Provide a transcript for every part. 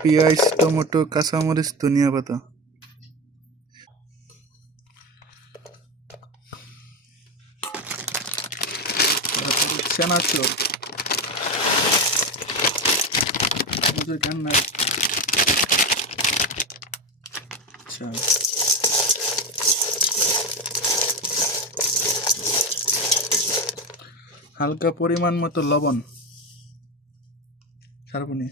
পেঁয়াজ, টমেটো, কাঁচামরিচ, ধনিয়া পাতা। তারপরে চানাচুর, চানাচুর খান না? আচ্ছা, হালকা পরিমাণ মতো লবণ, সারবনি।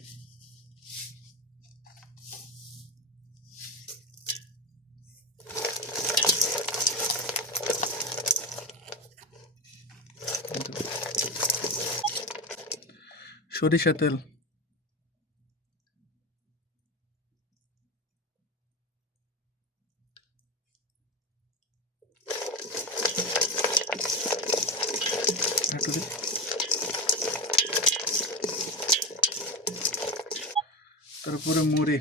সরিষা তেল, তারপরে মুড়ি,